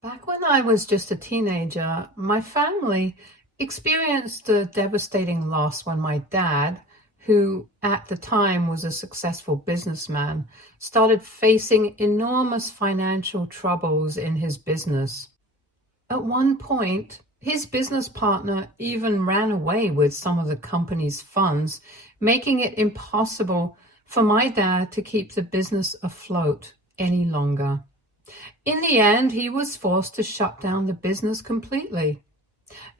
Back when I was just a teenager, my family experienced a devastating loss when my dad, who at the time was a successful businessman, started facing enormous financial troubles in his business. At one point, his business partner even ran away with some of the company's funds, making it impossible for my dad to keep the business afloat any longer. In the end, he was forced to shut down the business completely.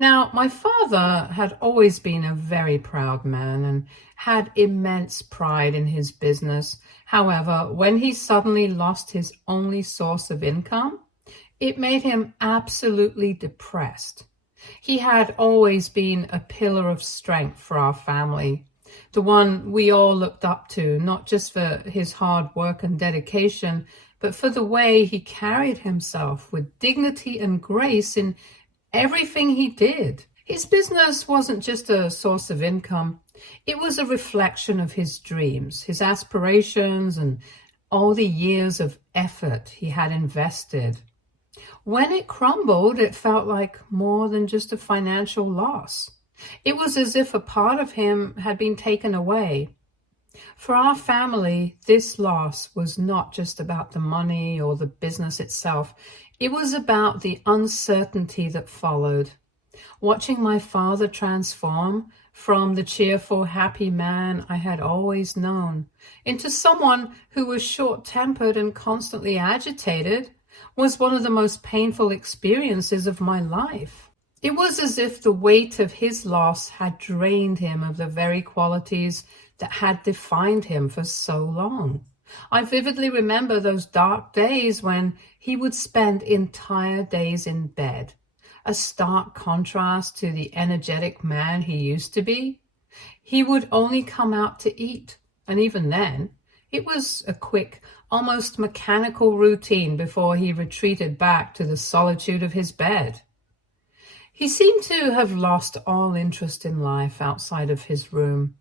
Now, my father had always been a very proud man and had immense pride in his business. However, when he suddenly lost his only source of income, it made him absolutely depressed. He had always been a pillar of strength for our family, the one we all looked up to, not just for his hard work and dedication, but for the way he carried himself with dignity and grace in everything he did. His business wasn't just a source of income. It was a reflection of his dreams, his aspirations, and all the years of effort he had invested. When it crumbled, it felt like more than just a financial loss. It was as if a part of him had been taken away. For our family, this loss was not just about the money or the business itself. It was about the uncertainty that followed. Watching my father transform from the cheerful, happy man I had always known into someone who was short-tempered and constantly agitated was one of the most painful experiences of my life. It was as if the weight of his loss had drained him of the very qualities that had defined him for so long. I vividly remember those dark days when he would spend entire days in bed, a stark contrast to the energetic man he used to be. He would only come out to eat, and even then, it was a quick, almost mechanical routine before he retreated back to the solitude of his bed. He seemed to have lost all interest in life outside of his room.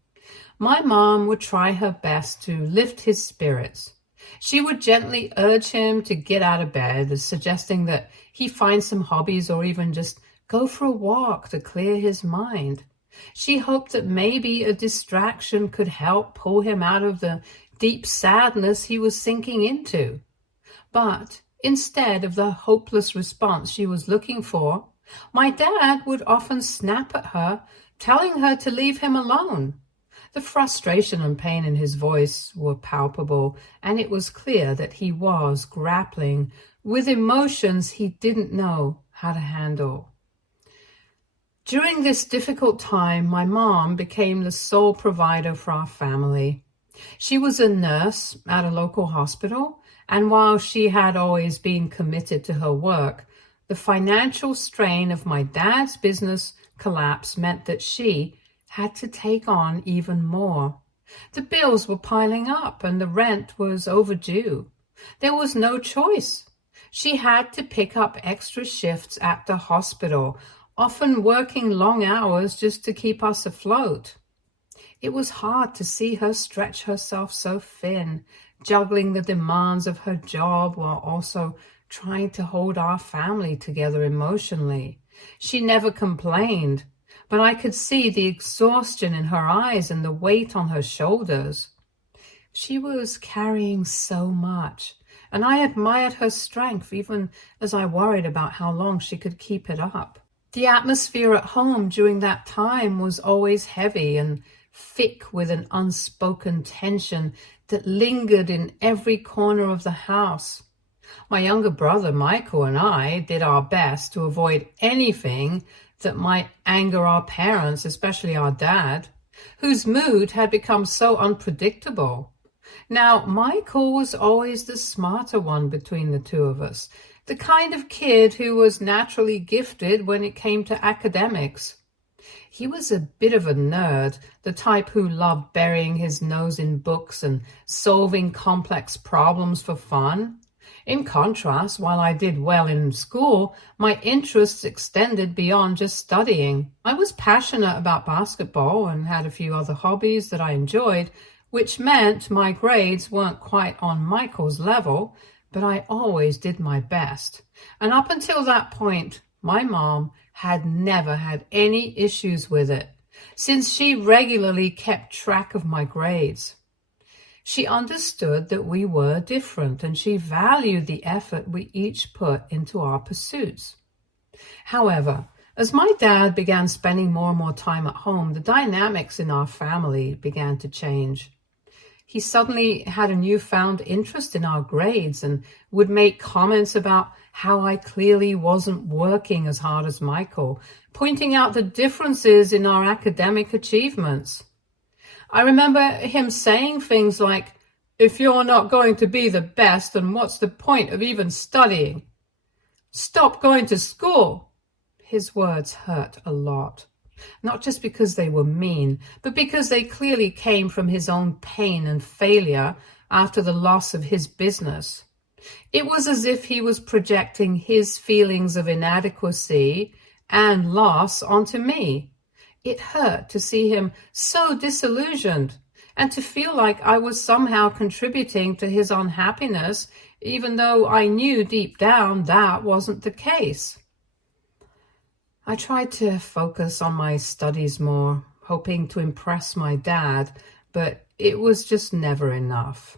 My mom would try her best to lift his spirits. She would gently urge him to get out of bed, suggesting that he find some hobbies or even just go for a walk to clear his mind. She hoped that maybe a distraction could help pull him out of the deep sadness he was sinking into. But instead of the hopeless response she was looking for, my dad would often snap at her, telling her to leave him alone. The frustration and pain in his voice were palpable, and it was clear that he was grappling with emotions he didn't know how to handle. During this difficult time, my mom became the sole provider for our family. She was a nurse at a local hospital, and while she had always been committed to her work, the financial strain of my dad's business collapse meant that she had to take on even more. The bills were piling up and the rent was overdue. There was no choice. She had to pick up extra shifts at the hospital, often working long hours just to keep us afloat. It was hard to see her stretch herself so thin, juggling the demands of her job while also trying to hold our family together emotionally. She never complained, but I could see the exhaustion in her eyes and the weight on her shoulders. She was carrying so much, and I admired her strength even as I worried about how long she could keep it up. The atmosphere at home during that time was always heavy and thick with an unspoken tension that lingered in every corner of the house. My younger brother Michael and I did our best to avoid anything that might anger our parents, especially our dad, whose mood had become so unpredictable. Now, Michael was always the smarter one between the two of us, the kind of kid who was naturally gifted when it came to academics. He was a bit of a nerd, the type who loved burying his nose in books and solving complex problems for fun. In contrast, while I did well in school, my interests extended beyond just studying. I was passionate about basketball and had a few other hobbies that I enjoyed, which meant my grades weren't quite on Michael's level, but I always did my best. And up until that point, my mom had never had any issues with it, since she regularly kept track of my grades. She understood that we were different, and she valued the effort we each put into our pursuits. However, as my dad began spending more and more time at home, the dynamics in our family began to change. He suddenly had a newfound interest in our grades and would make comments about how I clearly wasn't working as hard as Michael, pointing out the differences in our academic achievements. I remember him saying things like, "If you're not going to be the best, then what's the point of even studying? Stop going to school." His words hurt a lot, not just because they were mean, but because they clearly came from his own pain and failure after the loss of his business. It was as if he was projecting his feelings of inadequacy and loss onto me. It hurt to see him so disillusioned and to feel like I was somehow contributing to his unhappiness, even though I knew deep down that wasn't the case. I tried to focus on my studies more, hoping to impress my dad, but it was just never enough.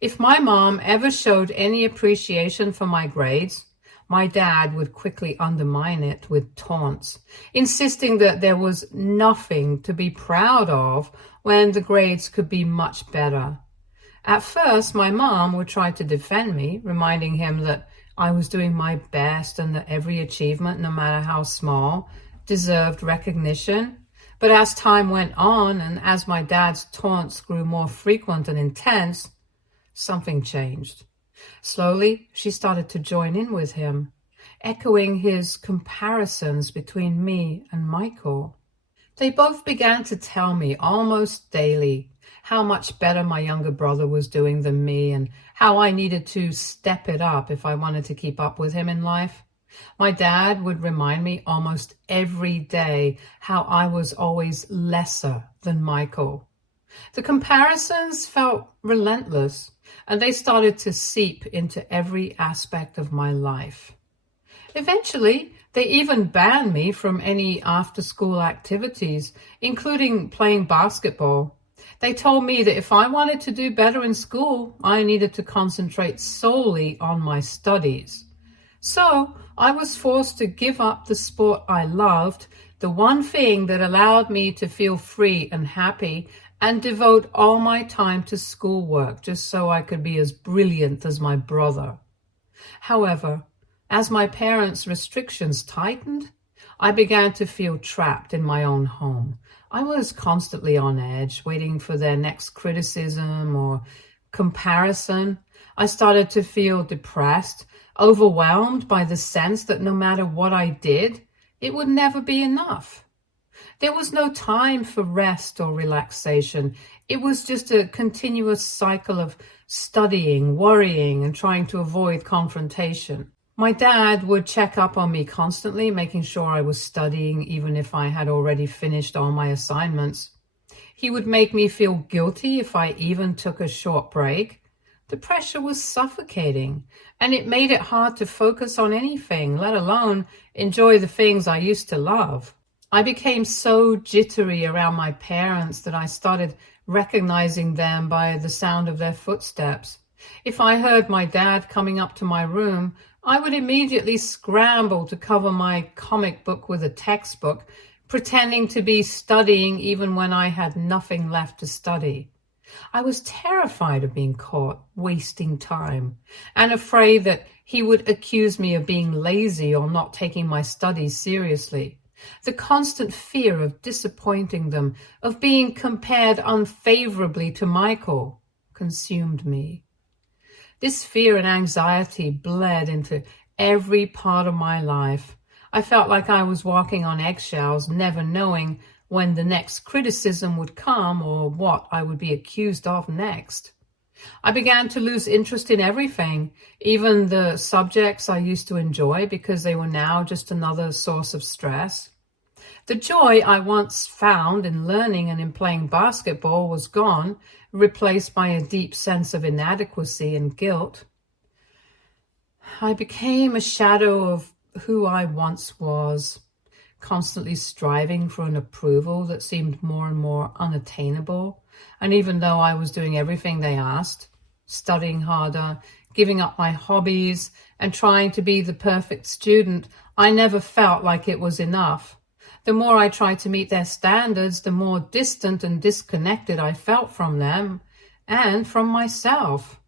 If my mom ever showed any appreciation for my grades, my dad would quickly undermine it with taunts, insisting that there was nothing to be proud of when the grades could be much better. At first, my mom would try to defend me, reminding him that I was doing my best and that every achievement, no matter how small, deserved recognition. But as time went on and as my dad's taunts grew more frequent and intense, something changed. Slowly, she started to join in with him, echoing his comparisons between me and Michael. They both began to tell me almost daily how much better my younger brother was doing than me and how I needed to step it up if I wanted to keep up with him in life. My dad would remind me almost every day how I was always lesser than Michael. The comparisons felt relentless, and they started to seep into every aspect of my life. Eventually, they even banned me from any after-school activities, including playing basketball. They told me that if I wanted to do better in school, I needed to concentrate solely on my studies. So I was forced to give up the sport I loved, the one thing that allowed me to feel free and happy, and devote all my time to schoolwork just so I could be as brilliant as my brother. However, as my parents' restrictions tightened, I began to feel trapped in my own home. I was constantly on edge, waiting for their next criticism or comparison. I started to feel depressed, overwhelmed by the sense that no matter what I did, it would never be enough. There was no time for rest or relaxation. It was just a continuous cycle of studying, worrying, and trying to avoid confrontation. My dad would check up on me constantly, making sure I was studying even if I had already finished all my assignments. He would make me feel guilty if I even took a short break. The pressure was suffocating, and it made it hard to focus on anything, let alone enjoy the things I used to love. I became so jittery around my parents that I started recognizing them by the sound of their footsteps. If I heard my dad coming up to my room, I would immediately scramble to cover my comic book with a textbook, pretending to be studying even when I had nothing left to study. I was terrified of being caught wasting time and afraid that he would accuse me of being lazy or not taking my studies seriously. The constant fear of disappointing them, of being compared unfavorably to Michael, consumed me. This fear and anxiety bled into every part of my life. I felt like I was walking on eggshells, never knowing when the next criticism would come or what I would be accused of next. I began to lose interest in everything, even the subjects I used to enjoy, because they were now just another source of stress. The joy I once found in learning and in playing basketball was gone, replaced by a deep sense of inadequacy and guilt. I became a shadow of who I once was, constantly striving for an approval that seemed more and more unattainable. And even though I was doing everything they asked, studying harder, giving up my hobbies, and trying to be the perfect student, I never felt like it was enough. The more I tried to meet their standards, the more distant and disconnected I felt from them and from myself.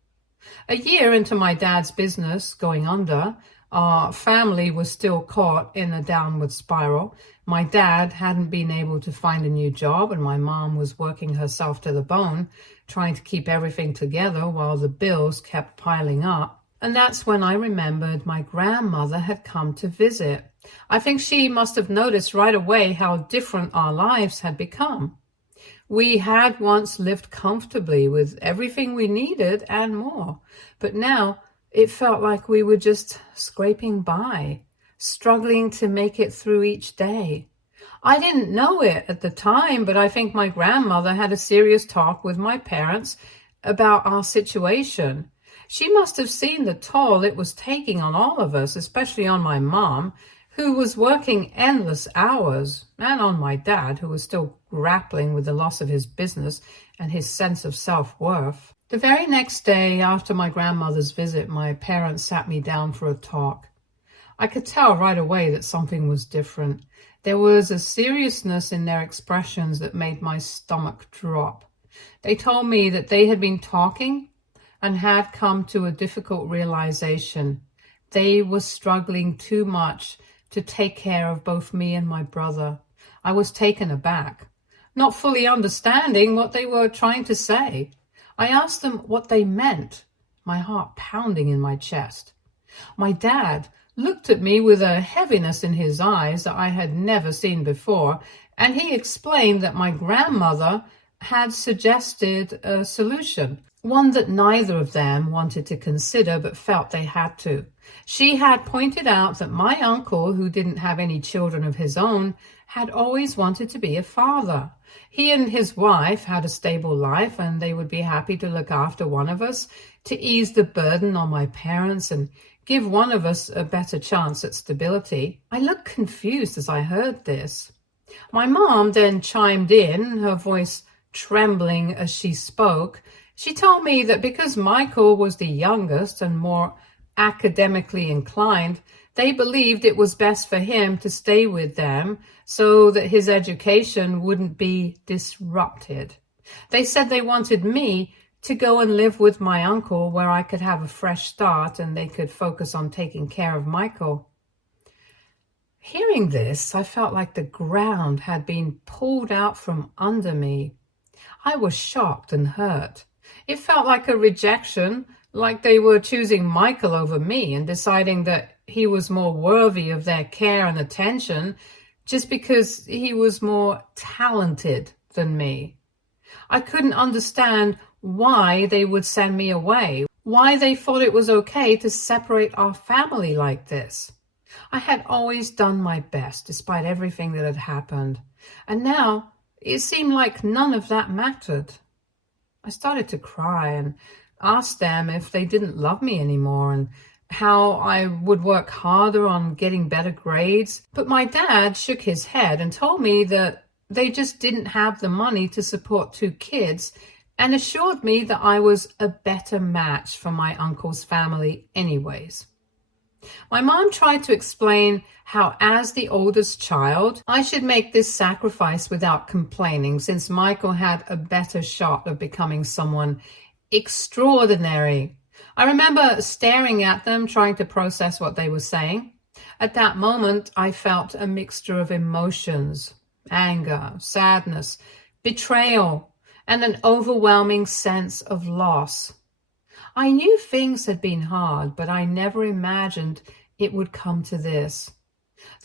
A year into my dad's business going under, our family was still caught in a downward spiral. My dad hadn't been able to find a new job, and my mom was working herself to the bone, trying to keep everything together while the bills kept piling up. And that's when I remembered my grandmother had come to visit. I think she must have noticed right away how different our lives had become. We had once lived comfortably with everything we needed and more, but now it felt like we were just scraping by, struggling to make it through each day. I didn't know it at the time, but I think my grandmother had a serious talk with my parents about our situation. She must have seen the toll it was taking on all of us, especially on my mom, who was working endless hours, and on my dad, who was still grappling with the loss of his business and his sense of self-worth. The very next day after my grandmother's visit, my parents sat me down for a talk. I could tell right away that something was different. There was a seriousness in their expressions that made my stomach drop. They told me that they had been talking and had come to a difficult realization. They were struggling too much to take care of both me and my brother. I was taken aback, not fully understanding what they were trying to say. I asked them what they meant, my heart pounding in my chest. My dad looked at me with a heaviness in his eyes that I had never seen before, and he explained that my grandmother had suggested a solution, one that neither of them wanted to consider but felt they had to. She had pointed out that my uncle, who didn't have any children of his own, had always wanted to be a father. He and his wife had a stable life, and they would be happy to look after one of us, to ease the burden on my parents and give one of us a better chance at stability. I looked confused as I heard this. My mom then chimed in, her voice trembling as she spoke. She told me that because Michael was the youngest and more academically inclined, they believed it was best for him to stay with them so that his education wouldn't be disrupted. They said they wanted me to go and live with my uncle where I could have a fresh start and they could focus on taking care of Michael. Hearing this, I felt like the ground had been pulled out from under me. I was shocked and hurt. It felt like a rejection, like they were choosing Michael over me and deciding that he was more worthy of their care and attention just because he was more talented than me. I couldn't understand why they would send me away, why they thought it was okay to separate our family like this. I had always done my best despite everything that had happened, and now it seemed like none of that mattered. I started to cry and asked them if they didn't love me anymore and how I would work harder on getting better grades. But my dad shook his head and told me that they just didn't have the money to support 2 kids and assured me that I was a better match for my uncle's family anyways. My mom tried to explain how, as the oldest child, I should make this sacrifice without complaining, since Michael had a better shot of becoming someone extraordinary. I remember staring at them, trying to process what they were saying. At that moment, I felt a mixture of emotions: anger, sadness, betrayal, and an overwhelming sense of loss. I knew things had been hard, but I never imagined it would come to this,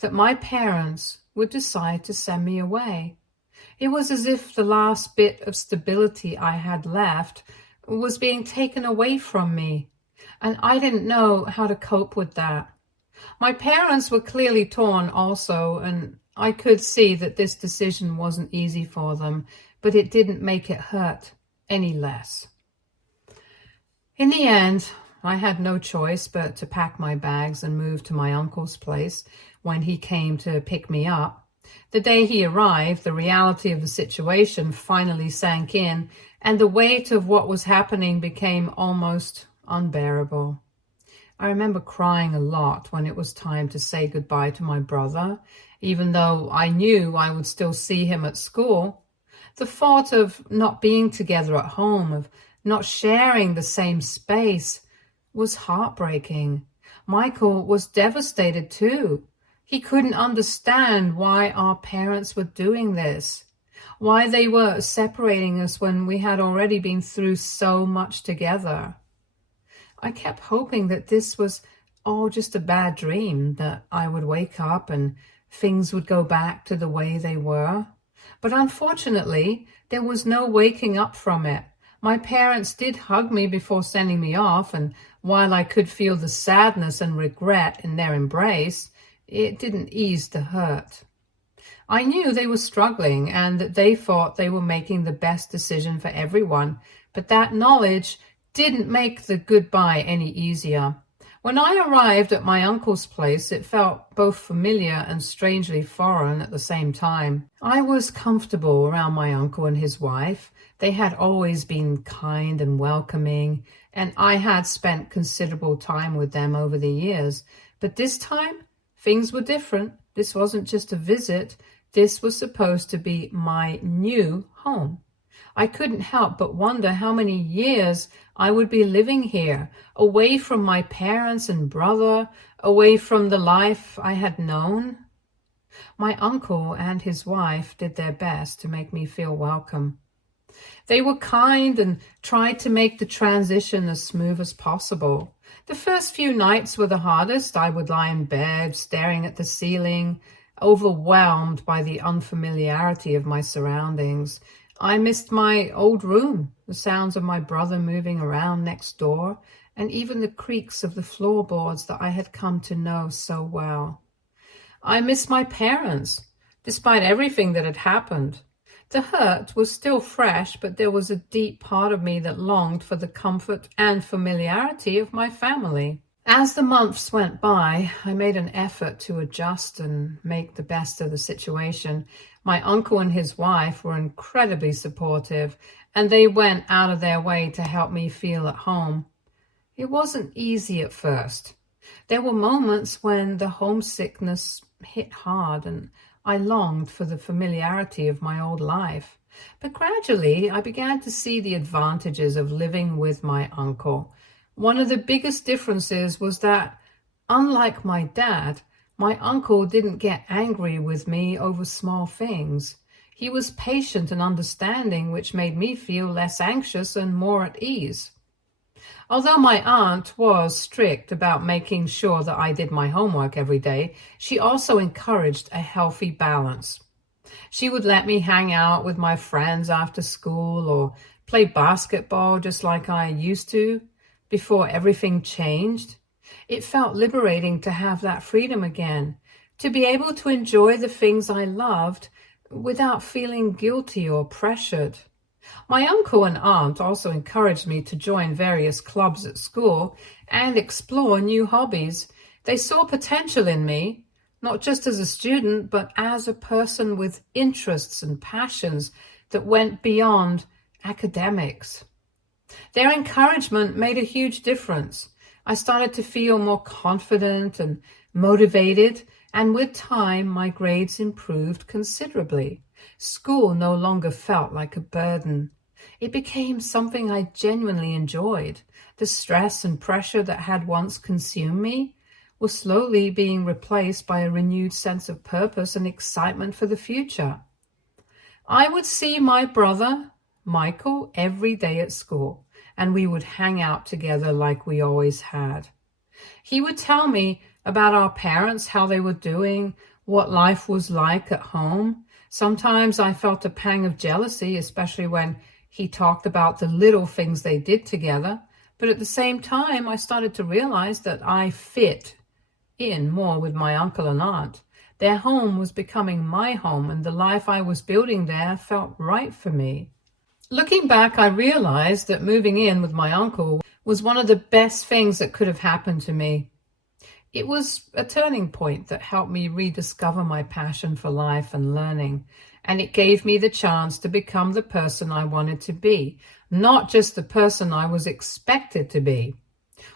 that my parents would decide to send me away. It was as if the last bit of stability I had left was being taken away from me, and I didn't know how to cope with that. My parents were clearly torn also, and I could see that this decision wasn't easy for them, but it didn't make it hurt any less. In the end, I had no choice but to pack my bags and move to my uncle's place when he came to pick me up. The day he arrived, the reality of the situation finally sank in, and the weight of what was happening became almost unbearable. I remember crying a lot when it was time to say goodbye to my brother, even though I knew I would still see him at school. The thought of not being together at home, of not sharing the same space, was heartbreaking. Michael was devastated too. He couldn't understand why our parents were doing this, why they were separating us when we had already been through so much together. I kept hoping that this was all just a bad dream, that I would wake up and things would go back to the way they were. But unfortunately, there was no waking up from it. My parents did hug me before sending me off, and while I could feel the sadness and regret in their embrace, it didn't ease the hurt. I knew they were struggling and that they thought they were making the best decision for everyone, but that knowledge didn't make the goodbye any easier. When I arrived at my uncle's place, it felt both familiar and strangely foreign at the same time. I was comfortable around my uncle and his wife. They had always been kind and welcoming, and I had spent considerable time with them over the years. But this time, things were different. This wasn't just a visit. This was supposed to be my new home. I couldn't help but wonder how many years I would be living here, away from my parents and brother, away from the life I had known. My uncle and his wife did their best to make me feel welcome. They were kind and tried to make the transition as smooth as possible. The first few nights were the hardest. I would lie in bed, staring at the ceiling, overwhelmed by the unfamiliarity of my surroundings. I missed my old room, the sounds of my brother moving around next door, and even the creaks of the floorboards that I had come to know so well. I missed my parents, despite everything that had happened. The hurt was still fresh, but there was a deep part of me that longed for the comfort and familiarity of my family. As the months went by, I made an effort to adjust and make the best of the situation. My uncle and his wife were incredibly supportive, and they went out of their way to help me feel at home. It wasn't easy at first. There were moments when the homesickness hit hard, and I longed for the familiarity of my old life. But gradually, I began to see the advantages of living with my uncle. One of the biggest differences was that, unlike my dad, my uncle didn't get angry with me over small things. He was patient and understanding, which made me feel less anxious and more at ease. Although my aunt was strict about making sure that I did my homework every day, she also encouraged a healthy balance. She would let me hang out with my friends after school or play basketball just like I used to before everything changed. It felt liberating to have that freedom again, to be able to enjoy the things I loved without feeling guilty or pressured. My uncle and aunt also encouraged me to join various clubs at school and explore new hobbies. They saw potential in me, not just as a student, but as a person with interests and passions that went beyond academics. Their encouragement made a huge difference. I started to feel more confident and motivated, and with time, my grades improved considerably. School no longer felt like a burden. It became something I genuinely enjoyed. The stress and pressure that had once consumed me was slowly being replaced by a renewed sense of purpose and excitement for the future. I would see my brother, Michael, every day at school, and we would hang out together like we always had. He would tell me about our parents, how they were doing, what life was like at home. Sometimes I felt a pang of jealousy, especially when he talked about the little things they did together. But at the same time, I started to realize that I fit in more with my uncle and aunt. Their home was becoming my home, and the life I was building there felt right for me. Looking back, I realized that moving in with my uncle was one of the best things that could have happened to me. It was a turning point that helped me rediscover my passion for life and learning, and it gave me the chance to become the person I wanted to be, not just the person I was expected to be.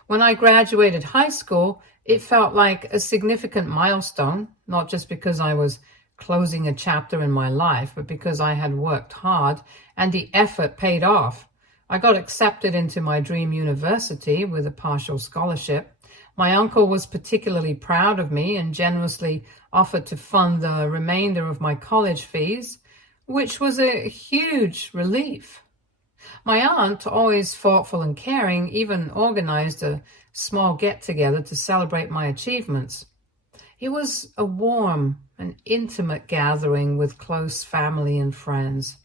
When I graduated high school, it felt like a significant milestone, not just because I was closing a chapter in my life, but because I had worked hard and the effort paid off. I got accepted into my dream university with a partial scholarship. My uncle was particularly proud of me and generously offered to fund the remainder of my college fees, which was a huge relief. My aunt, always thoughtful and caring, even organized a small get-together to celebrate my achievements. It was a warm and intimate gathering with close family and friends.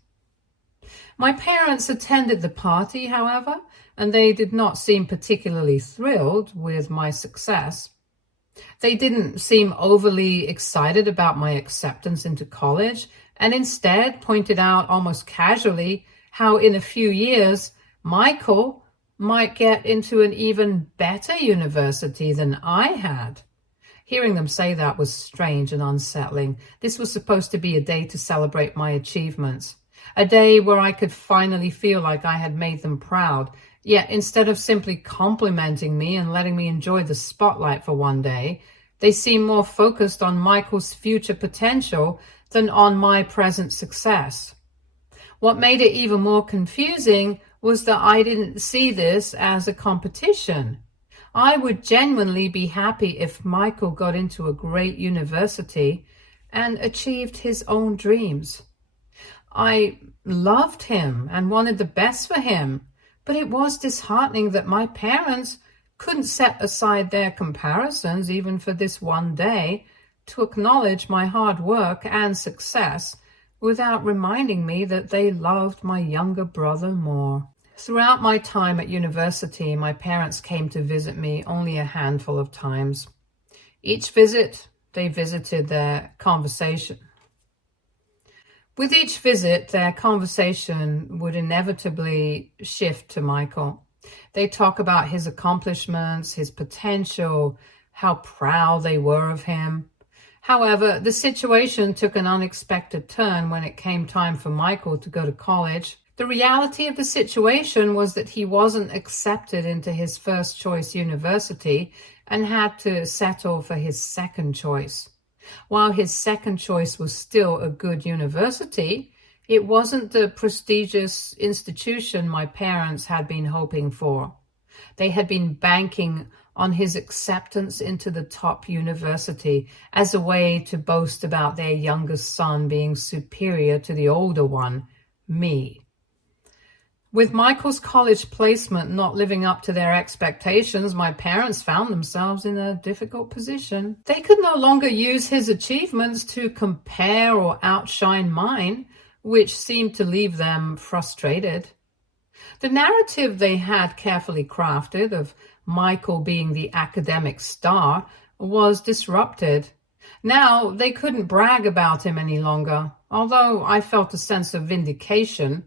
My parents attended the party, however, and they did not seem particularly thrilled with my success. They didn't seem overly excited about my acceptance into college, and instead pointed out almost casually how in a few years Michael might get into an even better university than I had. Hearing them say that was strange and unsettling. This was supposed to be a day to celebrate my achievements, a day where I could finally feel like I had made them proud. Yet instead of simply complimenting me and letting me enjoy the spotlight for one day, they seemed more focused on Michael's future potential than on my present success. What made it even more confusing was that I didn't see this as a competition. I would genuinely be happy if Michael got into a great university and achieved his own dreams. I loved him and wanted the best for him, but it was disheartening that my parents couldn't set aside their comparisons even for this one day to acknowledge my hard work and success without reminding me that they loved my younger brother more. Throughout my time at university, my parents came to visit me only a handful of times. Each visit, they visited their conversation. With each visit, their conversation would inevitably shift to Michael. They talk about his accomplishments, his potential, how proud they were of him. However, the situation took an unexpected turn when it came time for Michael to go to college. The reality of the situation was that he wasn't accepted into his first choice university and had to settle for his second choice. While his second choice was still a good university, it wasn't the prestigious institution my parents had been hoping for. They had been banking on his acceptance into the top university as a way to boast about their youngest son being superior to the older one, me. With Michael's college placement not living up to their expectations, my parents found themselves in a difficult position. They could no longer use his achievements to compare or outshine mine, which seemed to leave them frustrated. The narrative they had carefully crafted of Michael being the academic star was disrupted. Now they couldn't brag about him any longer. Although I felt a sense of vindication,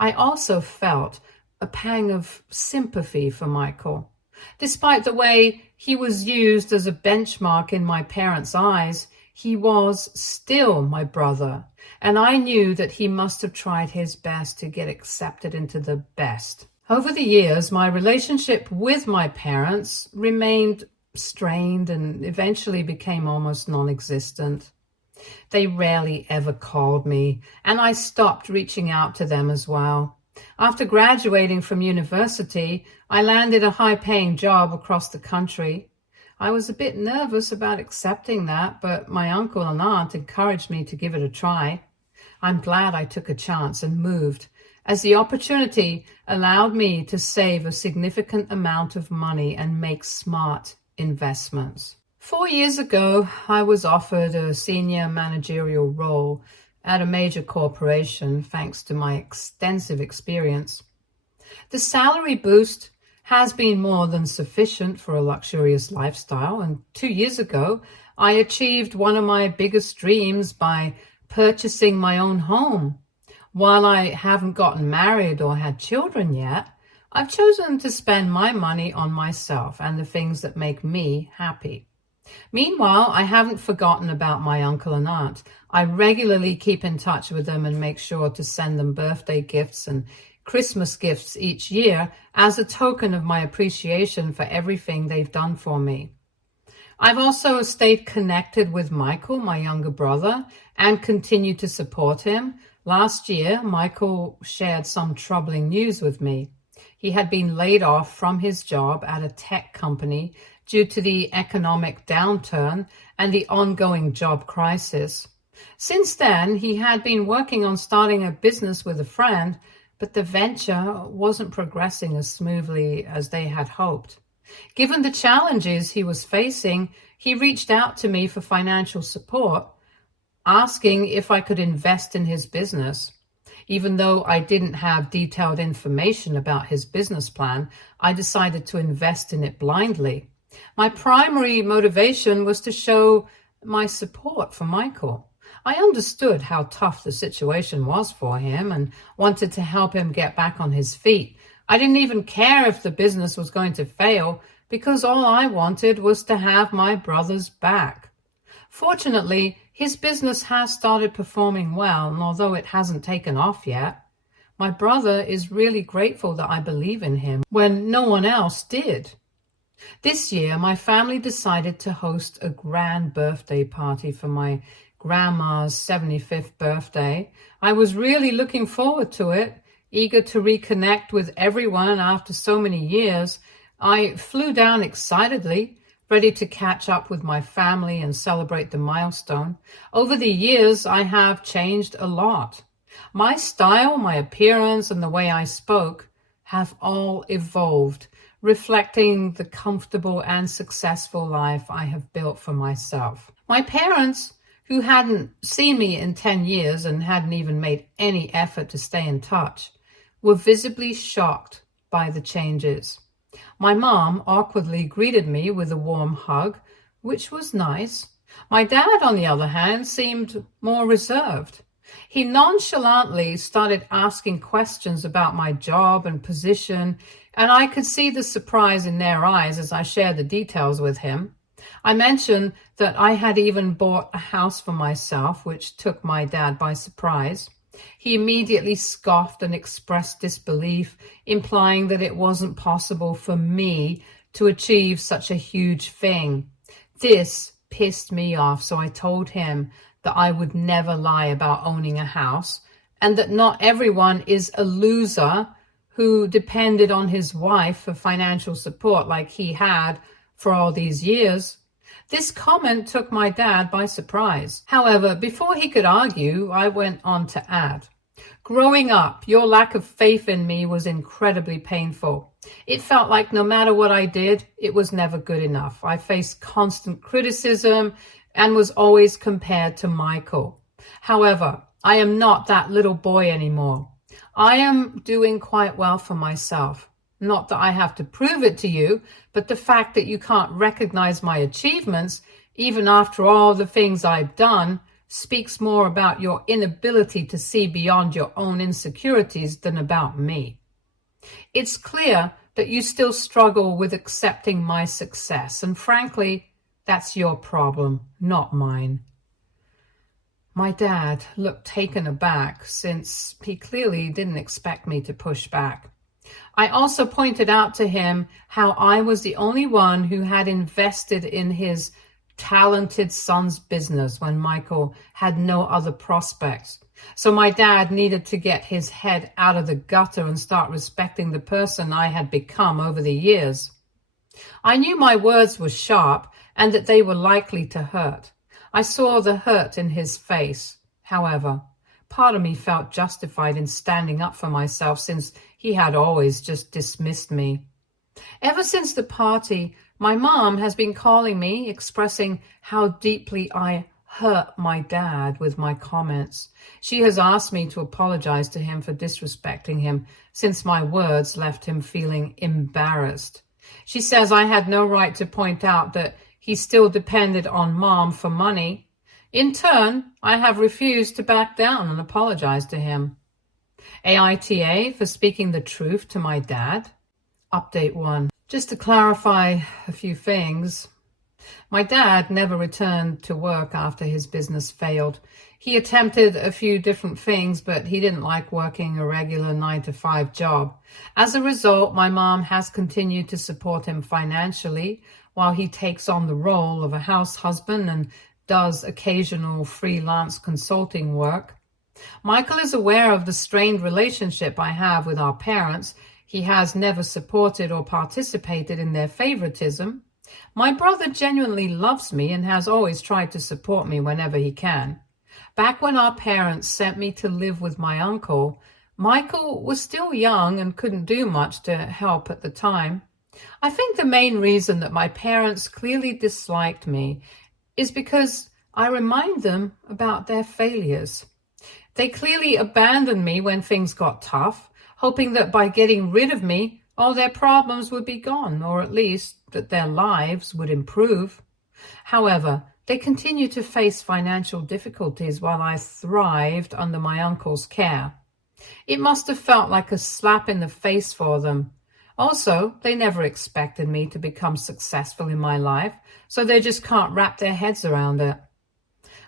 I also felt a pang of sympathy for Michael. Despite the way he was used as a benchmark in my parents' eyes, he was still my brother, and I knew that he must have tried his best to get accepted into the best. Over the years, my relationship with my parents remained strained and eventually became almost non-existent. They rarely ever called me, and I stopped reaching out to them as well. After graduating from university, I landed a high-paying job across the country. I was a bit nervous about accepting that, but my uncle and aunt encouraged me to give it a try. I'm glad I took a chance and moved, as the opportunity allowed me to save a significant amount of money and make smart investments. 4 years ago, I was offered a senior managerial role at a major corporation thanks to my extensive experience. The salary boost has been more than sufficient for a luxurious lifestyle, and 2 years ago, I achieved one of my biggest dreams by purchasing my own home. While I haven't gotten married or had children yet, I've chosen to spend my money on myself and the things that make me happy. Meanwhile, I haven't forgotten about my uncle and aunt. I regularly keep in touch with them and make sure to send them birthday gifts and Christmas gifts each year as a token of my appreciation for everything they've done for me. I've also stayed connected with Michael, my younger brother, and continue to support him. Last year, Michael shared some troubling news with me. He had been laid off from his job at a tech company due to the economic downturn and the ongoing job crisis. Since then, he had been working on starting a business with a friend, but the venture wasn't progressing as smoothly as they had hoped. Given the challenges he was facing, he reached out to me for financial support, asking if I could invest in his business. Even though I didn't have detailed information about his business plan, I decided to invest in it blindly. My primary motivation was to show my support for Michael. I understood how tough the situation was for him and wanted to help him get back on his feet. I didn't even care if the business was going to fail because all I wanted was to have my brother's back. Fortunately, his business has started performing well, and although it hasn't taken off yet, my brother is really grateful that I believe in him when no one else did. This year, my family decided to host a grand birthday party for my grandma's 75th birthday. I was really looking forward to it, eager to reconnect with everyone after so many years. I flew down excitedly, ready to catch up with my family and celebrate the milestone. Over the years, I have changed a lot. My style, my appearance, and the way I spoke have all evolved, reflecting the comfortable and successful life I have built for myself. My parents, who hadn't seen me in 10 years and hadn't even made any effort to stay in touch, were visibly shocked by the changes. My mom awkwardly greeted me with a warm hug, which was nice. My dad, on the other hand, seemed more reserved. He nonchalantly started asking questions about my job and position, and I could see the surprise in their eyes as I shared the details with him. I mentioned that I had even bought a house for myself, which took my dad by surprise. He immediately scoffed and expressed disbelief, implying that it wasn't possible for me to achieve such a huge thing. This pissed me off, so I told him that I would never lie about owning a house and that not everyone is a loser who depended on his wife for financial support like he had for all these years. This comment took my dad by surprise. However, before he could argue, I went on to add, "Growing up, your lack of faith in me was incredibly painful. It felt like no matter what I did, it was never good enough. I faced constant criticism and was always compared to Michael. However, I am not that little boy anymore. I am doing quite well for myself. Not that I have to prove it to you, but the fact that you can't recognize my achievements, even after all the things I've done, speaks more about your inability to see beyond your own insecurities than about me. It's clear that you still struggle with accepting my success, and frankly, that's your problem, not mine." My dad looked taken aback, since he clearly didn't expect me to push back. I also pointed out to him how I was the only one who had invested in his talented son's business when Michael had no other prospects. So my dad needed to get his head out of the gutter and start respecting the person I had become over the years. I knew my words were sharp and that they were likely to hurt. I saw the hurt in his face. However, part of me felt justified in standing up for myself since he had always just dismissed me. Ever since the party, my mom has been calling me, expressing how deeply I hurt my dad with my comments. She has asked me to apologize to him for disrespecting him, since my words left him feeling embarrassed. She says I had no right to point out that he still depended on Mom for money. In turn, I have refused to back down and apologize to him. AITA for speaking the truth to my dad. Update 1. Just to clarify a few things, my dad never returned to work after his business failed. He attempted a few different things, but he didn't like working a regular 9-to-5 job. As a result, my mom has continued to support him financially while he takes on the role of a house husband and does occasional freelance consulting work. Michael is aware of the strained relationship I have with our parents. He has never supported or participated in their favoritism. My brother genuinely loves me and has always tried to support me whenever he can. Back when our parents sent me to live with my uncle, Michael was still young and couldn't do much to help at the time. I think the main reason that my parents clearly disliked me is because I remind them about their failures. They clearly abandoned me when things got tough, hoping that by getting rid of me, all their problems would be gone, or at least that their lives would improve. However, they continued to face financial difficulties while I thrived under my uncle's care. It must have felt like a slap in the face for them. Also, they never expected me to become successful in my life, so they just can't wrap their heads around it.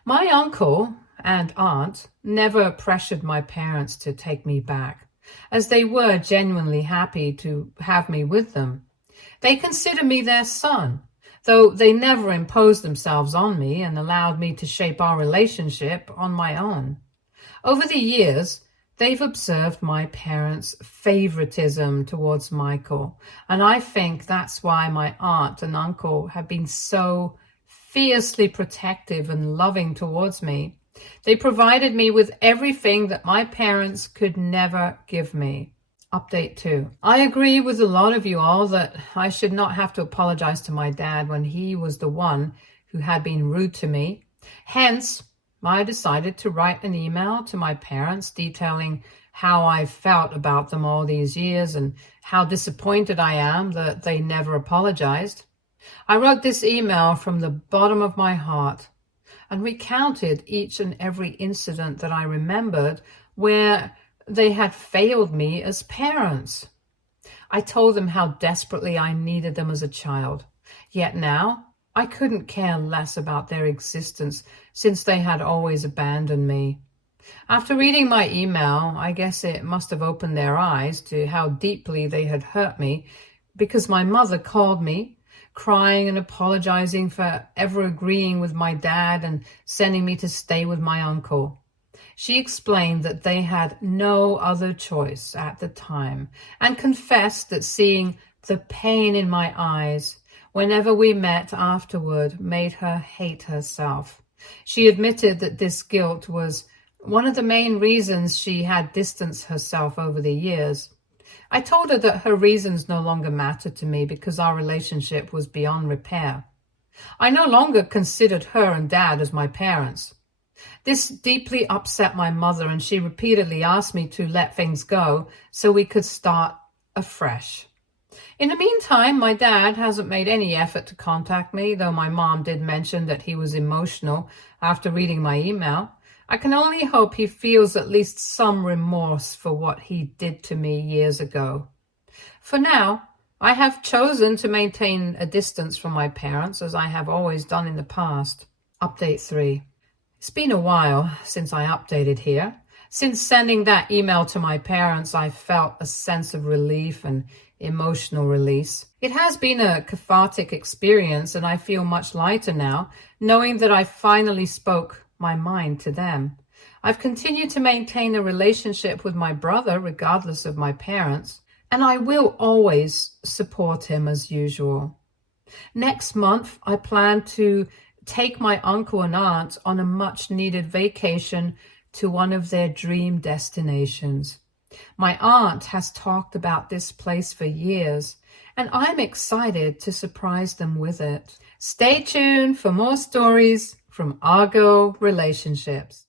My uncle and aunt never pressured my parents to take me back, as they were genuinely happy to have me with them. They consider me their son, though they never imposed themselves on me and allowed me to shape our relationship on my own. Over the years, they've observed my parents' favoritism towards Michael, and I think that's why my aunt and uncle have been so fiercely protective and loving towards me. They provided me with everything that my parents could never give me. Update 2. I agree with a lot of you all that I should not have to apologize to my dad when he was the one who had been rude to me. Hence, I decided to write an email to my parents detailing how I felt about them all these years and how disappointed I am that they never apologized. I wrote this email from the bottom of my heart and recounted each and every incident that I remembered where they had failed me as parents. I told them how desperately I needed them as a child, yet now I couldn't care less about their existence since they had always abandoned me. After reading my email, I guess it must have opened their eyes to how deeply they had hurt me, because my mother called me, crying and apologizing for ever agreeing with my dad and sending me to stay with my uncle. She explained that they had no other choice at the time and confessed that seeing the pain in my eyes whenever we met afterward made her hate herself. She admitted that this guilt was one of the main reasons she had distanced herself over the years. I told her that her reasons no longer mattered to me because our relationship was beyond repair. I no longer considered her and Dad as my parents. This deeply upset my mother, and she repeatedly asked me to let things go so we could start afresh. In the meantime, my dad hasn't made any effort to contact me, though my mom did mention that he was emotional after reading my email. I can only hope he feels at least some remorse for what he did to me years ago. For now, I have chosen to maintain a distance from my parents, as I have always done in the past. Update 3. It's been a while since I updated here. Since sending that email to my parents, I felt a sense of relief and emotional release. It has been a cathartic experience, and I feel much lighter now, knowing that I finally spoke my mind to them. I've continued to maintain a relationship with my brother regardless of my parents, and I will always support him as usual. Next month, I plan to take my uncle and aunt on a much-needed vacation to one of their dream destinations. My aunt has talked about this place for years, and I'm excited to surprise them with it. Stay tuned for more stories from Argo Relationships.